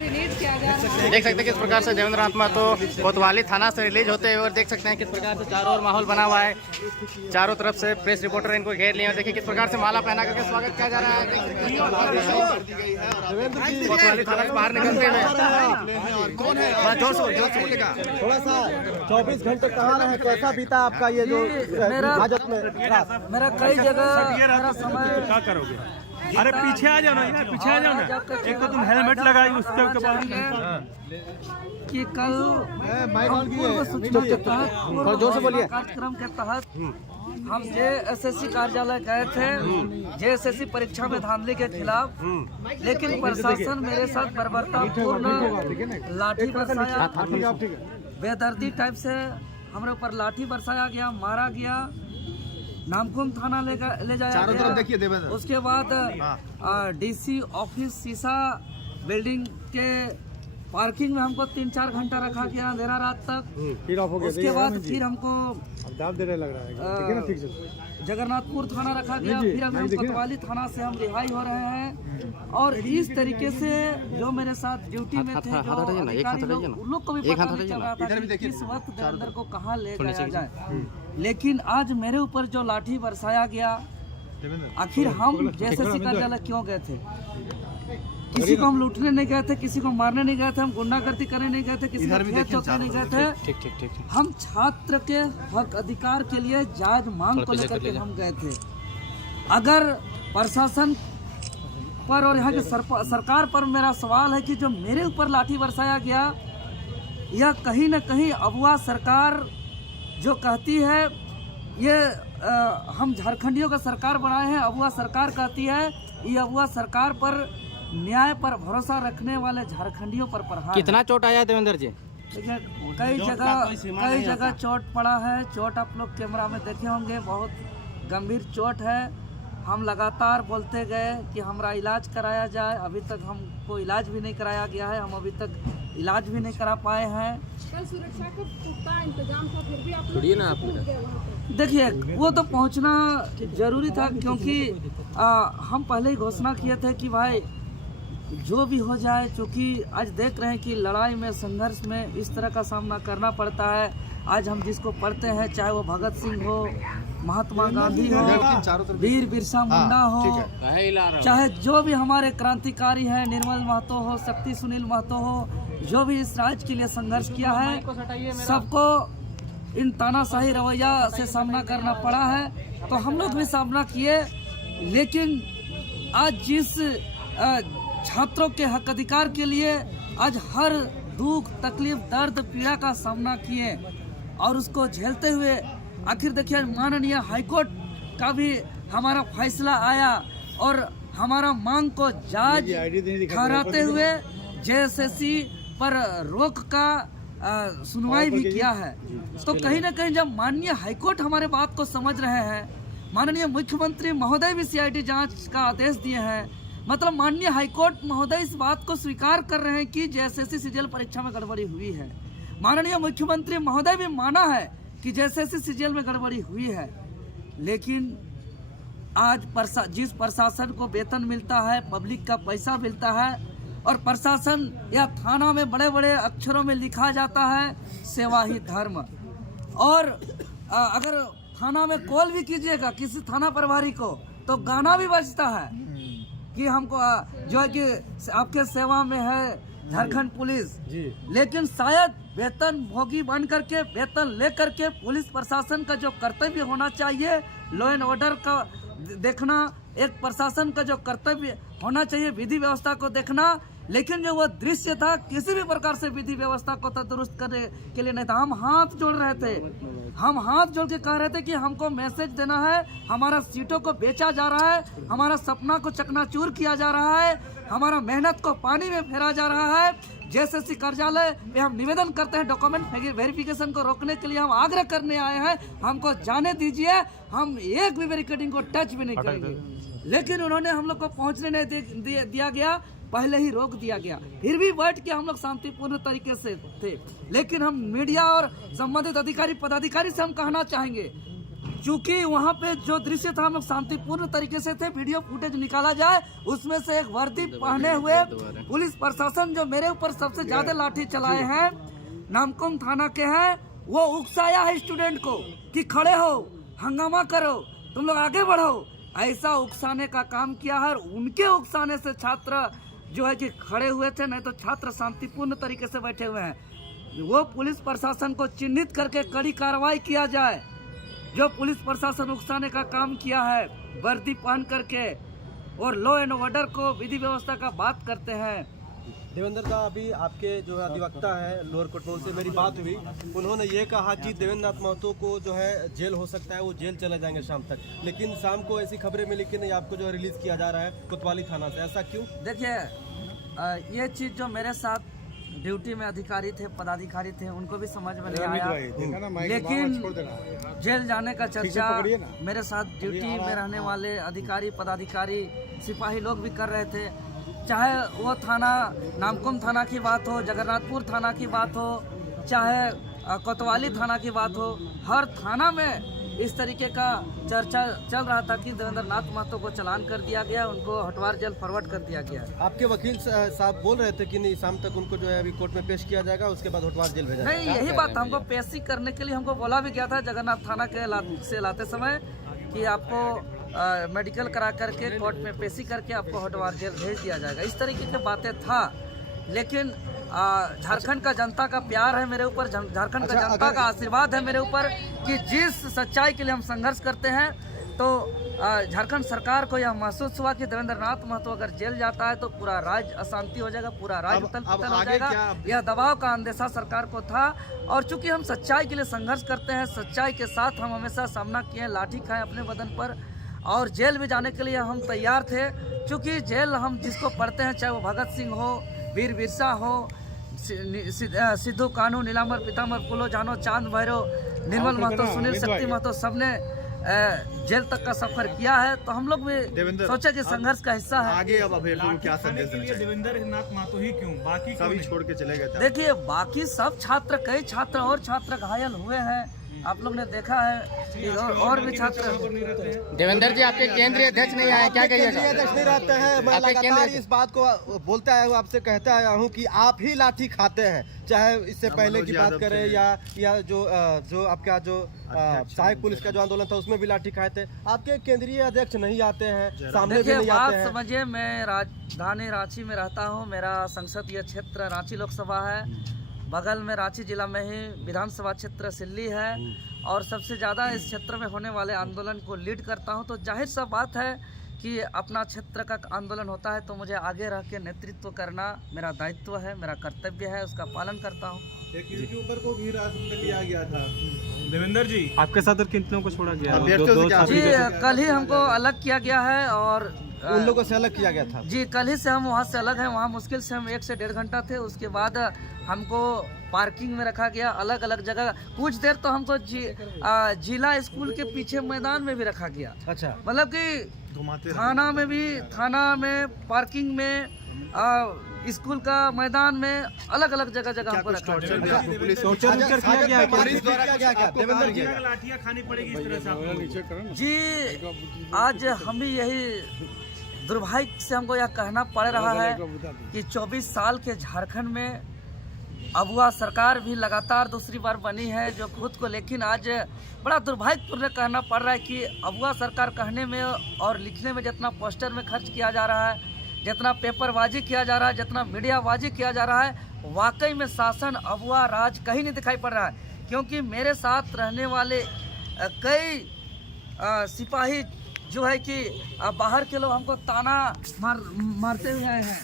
देख सकते हैं किस प्रकार से देवेंद्र नाथ महतो कोतवाली थाना से रिलीज होते हैं और देख सकते हैं किस प्रकार से चारों ओर माहौल बना हुआ है। चारों तरफ से प्रेस रिपोर्टर इनको घेर लिए हैं। देखिए किस प्रकार से माला पहना करके स्वागत किया जा रहा है। कोतवाली थाना से बाहर निकलते हुए थोड़ा सा 24 घंटे कहाँ रहे, कैसा बीता आपका ये जो हाजत में? मेरा कई जगह मेरा समय क्या करोगे? अरे पीछे आ जाओ ना यार, पीछे आ जाओ ना। एक तो तुम हेलमेट लगाई उसके बाद कि कल कार्यक्रम के तहत हम जेएसएससी कार्यालय गए थे जेएसएससी परीक्षा में धांधली के खिलाफ, लेकिन प्रशासन मेरे साथ बर्बरतापूर्ण लाठी बरसाया, बेदर्दी टाइप से हमारे ऊपर लाठी बरसाया गया, मारा गया, नामकुम थाना ले जाया गया। उसके बाद डीसी ऑफिस शीशा बिल्डिंग के पार्किंग में हमको 3-4 घंटा रखा गया अंधेरा रात तक। उसके बाद फिर हमको जगन्नाथपुर थाना रखा गया, फिर हम कोतवाली थाना से हम रिहाई हो रहे हैं। और इस तरीके से जो मेरे साथ ड्यूटी में थे जो अधिकारी लोग, उन लोग को भी पता नहीं चल रहा था कि किस वक्त देवेंद्र को कहाँ ले जाया जाए। लेकिन आज मेरे ऊपर जो लाठी बरसाया गया, आखिर हम जेएसएससी कार्यालय क्यों गए थे? किसी को हम लूटने नहीं गए थे, किसी को मारने नहीं गए थे, हम गुंडागर्दी करने नहीं गए थे, किसी को खेत चौकने नहीं गए थे। हम छात्र के हक अधिकार के लिए जायज मांग को लेकर के हम गए थे। अगर प्रशासन पर और यहाँ की सरकार पर मेरा सवाल है कि जो मेरे ऊपर लाठी बरसाया गया, यह कहीं न कहीं अगुआ सरकार जो कहती है ये हम झारखंडियों का सरकार बनाए हैं, अगुआ सरकार कहती है ये अगुआ सरकार पर न्याय पर भरोसा रखने वाले झारखंडियों पर प्रहार। कितना चोट आया देवेंद्र जी? देखिए कई जगह चोट पड़ा है। चोट आप लोग कैमरा में देखे होंगे, बहुत गंभीर चोट है। हम लगातार बोलते गए कि हमारा इलाज कराया जाए, अभी तक हमको इलाज भी नहीं कराया गया है, हम अभी तक इलाज भी नहीं करा पाए हैं। कल सुरक्षा का पुख्ता इंतजाम था, फिर भी आप लोग देखिए वो तो पहुंचना जरूरी था, क्योंकि हम पहले ही घोषणा किए थे कि भाई जो भी हो जाए, क्योंकि आज देख रहे हैं कि लड़ाई में, संघर्ष में इस तरह का सामना करना पड़ता है। आज हम जिसको पढ़ते हैं, चाहे वो भगत सिंह हो, महात्मा गांधी हो, वीर बिरसा मुंडा हो, चाहे जो भी हमारे क्रांतिकारी हैं, निर्मल महतो हो, शक्ति सुनील महतो हो, जो भी इस राज्य के लिए संघर्ष किया है, सबको इन तानाशाही रवैया से सामना करना पड़ा है। तो हम लोग भी सामना किए, लेकिन आज जिस छात्रों के हक अधिकार के लिए आज हर दुख, तकलीफ, दर्द, पीड़ा का सामना किए और उसको झेलते हुए आखिर देखिए माननीय हाईकोर्ट का भी हमारा फैसला आया और हमारा मांग को जायज ठहराते हुए जेएसएससी पर रोक का सुनवाई भी किया है। तो कहीं ना कहीं जब माननीय हाईकोर्ट हमारे बात को समझ रहे हैं, माननीय मुख्यमंत्री महोदय भी सीआईडी जांच का आदेश दिए हैं, मतलब माननीय हाईकोर्ट महोदय इस बात को स्वीकार कर रहे हैं कि जेएसएससी सीजीएल परीक्षा में गड़बड़ी हुई है। माननीय मुख्यमंत्री महोदय भी माना है कि जेएसएससी सीजीएल में गड़बड़ी हुई है। लेकिन आज जिस प्रशासन को वेतन मिलता है, पब्लिक का पैसा मिलता है, और प्रशासन या थाना में बड़े बड़े अक्षरों में लिखा जाता है सेवा ही धर्म, और अगर थाना में कॉल भी कीजिएगा किसी थाना प्रभारी को तो गाना भी बजता है कि हमको जो है कि आपके सेवा में है झारखंड पुलिस। लेकिन शायद वेतन भोगी बन करके, वेतन लेकर के पुलिस प्रशासन का जो कर्तव्य होना चाहिए, लॉ एंड ऑर्डर का देखना, एक प्रशासन का जो कर्तव्य होना चाहिए, विधि व्यवस्था को देखना, लेकिन जो वो दृश्य था किसी भी प्रकार से विधि व्यवस्था को तो दुरुस्त करने के लिए नहीं था। हम हाथ जोड़ रहे थे, हम हाथ जोड़ के कह रहे थे कि हमको मैसेज देना है, हमारा सीटों को बेचा जा रहा है, हमारा सपना को चकनाचूर किया जा रहा है, हमारा मेहनत को पानी में फेरा जा रहा है। जेएसएससी कार्यालय पे हम निवेदन करते हैं, डॉक्यूमेंट वेरिफिकेशन को रोकने के लिए हम आग्रह करने आए हैं, हमको जाने दीजिए, हम एक भी बैरिकेडिंग को टच भी नहीं करेंगे। लेकिन उन्होंने हम लोग को पहुंचने नहीं दिया गया, पहले ही रोक दिया गया। फिर भी बैठ के हम लोग शांतिपूर्ण तरीके से थे। लेकिन हम मीडिया और संबंधित अधिकारी पदाधिकारी से हम कहना चाहेंगे, चूंकि वहाँ पे जो दृश्य था हम लोग शांतिपूर्ण तरीके से थे, वीडियो फुटेज निकाला जाए, उसमें से एक वर्दी पहने हुए पुलिस प्रशासन जो मेरे ऊपर सबसे ज्यादा लाठी चलाए हैं, नामकुम थाना के हैं, वो उकसाया है स्टूडेंट को कि खड़े हो, हंगामा करो, तुम लोग आगे बढ़ो, ऐसा उकसाने का काम किया है। उनके उकसाने से छात्र जो है कि खड़े हुए थे, नहीं तो छात्र शांतिपूर्ण तरीके से बैठे हुए हैं। वो पुलिस प्रशासन को चिन्हित करके कड़ी कार्रवाई किया जाए। जो पुलिस प्रशासन उकसाने का काम किया है वर्दी पहन करके और लॉ एंड ऑर्डर को, विधि व्यवस्था का बात करते हैं। देवेंद्र का अभी आपके जो अधिवक्ता है लोअर कोर्ट में, उनसे मेरी बात हुई, उन्होंने ये कहा कि देवेंद्र नाथ महतो को जो है जेल हो सकता है, वो जेल चले जाएंगे शाम तक, लेकिन शाम को ऐसी खबरें मिली कि नहीं आपको जो है रिलीज किया जा रहा है कोतवाली थाना से, ऐसा क्यों? देखिए, ये चीज़ जो मेरे साथ ड्यूटी में अधिकारी थे, पदाधिकारी थे, उनको भी समझ में नहीं आया, लेकिन जेल जाने का चर्चा मेरे साथ ड्यूटी में रहने वाले अधिकारी, पदाधिकारी, सिपाही लोग भी कर रहे थे। चाहे वो थाना नामकुम थाना की बात हो, जगन्नाथपुर थाना की बात हो, चाहे कोतवाली थाना की बात हो, हर थाना में इस तरीके का चर्चा चल रहा था कि देवेंद्र नाथ महतो को चालान कर दिया गया, उनको हटवार जेल फॉरवर्ड कर दिया गया। आपके वकील साहब बोल रहे थे कि नहीं शाम तक उनको जो है अभी कोर्ट में पेश किया जाएगा, उसके बाद हटवार जेल भेजा नहीं, यही बात हमको पेशी करने के लिए हमको बोला भी गया था जगन्नाथ थाना के से लाते समय कि आपको मेडिकल करा करके कोर्ट में पेशी करके आपको हटवार जेल भेज दिया जाएगा। इस तरीके की बातें था, लेकिन झारखंड का जनता का प्यार है मेरे ऊपर, झारखंड का जनता का आशीर्वाद है मेरे ऊपर कि जिस सच्चाई के लिए हम संघर्ष करते हैं, तो झारखंड सरकार को यह महसूस हुआ कि देवेंद्र नाथ महतो अगर जेल जाता है तो पूरा राज्य अशांति हो जाएगा, पूरा राज्य उथल-पुथल हो जाएगा। यह दबाव का अंदेशा सरकार को था, और चूंकि हम सच्चाई के लिए संघर्ष करते हैं, सच्चाई के साथ हम हमेशा सामना किए, लाठी खाए अपने बदन पर, और जेल भी जाने के लिए हम तैयार थे। चूँकि जेल हम जिसको पढ़ते हैं, चाहे वो भगत सिंह हो, वीर बिरसा हो, सिद्धू कान्हू, नीलांबर पीतांबर, फूलो जानो, चांद भैरव, निर्मल महतो, सुनील शक्ति महतो, सबने जेल तक का सफर किया है, तो हम लोग भी सोचे कि संघर्ष का हिस्सा है। आगे अब अभ्यर्थियों को क्या संदेश देना चाहिए? देवेंद्र नाथ महतो ही क्यों, बाकी सभी छोड़ के चले गए थे? देखिए, बाकी सब छात्र, कई छात्र और छात्र घायल हुए हैं, आप लोग ने देखा है, और भी छात्र। देवेंद्र जी, आपके केंद्रीय अध्यक्ष नहीं आए, क्या कहिएगा? केंद्रीय अध्यक्ष नहीं रहते हैं, मैं लगातार इस बात को बोलता है, आपसे कहता आया हूँ कि आप ही लाठी खाते हैं, चाहे इससे पहले की बात करें या जो आपका जो सहायक पुलिस का जो आंदोलन था उसमें भी लाठी खाए थे। आपके केंद्रीय अध्यक्ष नहीं आते हैं, सामने भी नहीं आते हैं। बात समझिए, मैं राजधानी रांची में रहता हूँ, मेरा संसदीय क्षेत्र रांची लोकसभा है, बगल में रांची जिला में ही विधानसभा क्षेत्र सिल्ली है, और सबसे ज़्यादा इस क्षेत्र में होने वाले आंदोलन को लीड करता हूं, तो जाहिर सा बात है कि अपना क्षेत्र का आंदोलन होता है तो मुझे आगे रह के नेतृत्व करना मेरा दायित्व है, मेरा कर्तव्य है, उसका पालन करता हूं। एक यूट्यूबर को भी हिरासत में लिया गया था। देवेंद्र जी, आपके साथ कितनों को छोड़ा गया? जी, कल ही हमको अलग किया गया है, और उन लोगों से अलग किया गया था। जी, कल ही से हम वहाँ से अलग हैं। वहाँ मुश्किल से हम 1 से 1.5 घंटा थे, उसके बाद हमको पार्किंग में रखा गया, अलग अलग जगह। कुछ देर तो हमको जिला स्कूल के पीछे मैदान में भी रखा गया। अच्छा, मतलब कि थाना में भी, थाना में, पार्किंग में, स्कूल का मैदान में, अलग अलग जगह हमको रखा गया। देवेंद्र जी, लाठियां खानी पड़ेगी इस तरह से? जी, आज हम भी यही दुर्भाग्य से हमको यह कहना पड़ रहा है कि 24 साल के झारखंड में अबुआ सरकार भी लगातार दूसरी बार बनी है, जो खुद को, लेकिन आज बड़ा दुर्भाग्यपूर्ण कहना पड़ रहा है कि अबुआ सरकार कहने में और लिखने में जितना पोस्टर में खर्च किया जा रहा है, जितना पेपरबाजी किया जा रहा है, जितना मीडियाबाजी किया जा रहा है, वाकई में शासन अबुआ राज कहीं नहीं दिखाई पड़ रहा है। क्योंकि मेरे साथ रहने वाले कई सिपाही जो है कि बाहर के लोग हमको ताना मारते हुए आए हैं।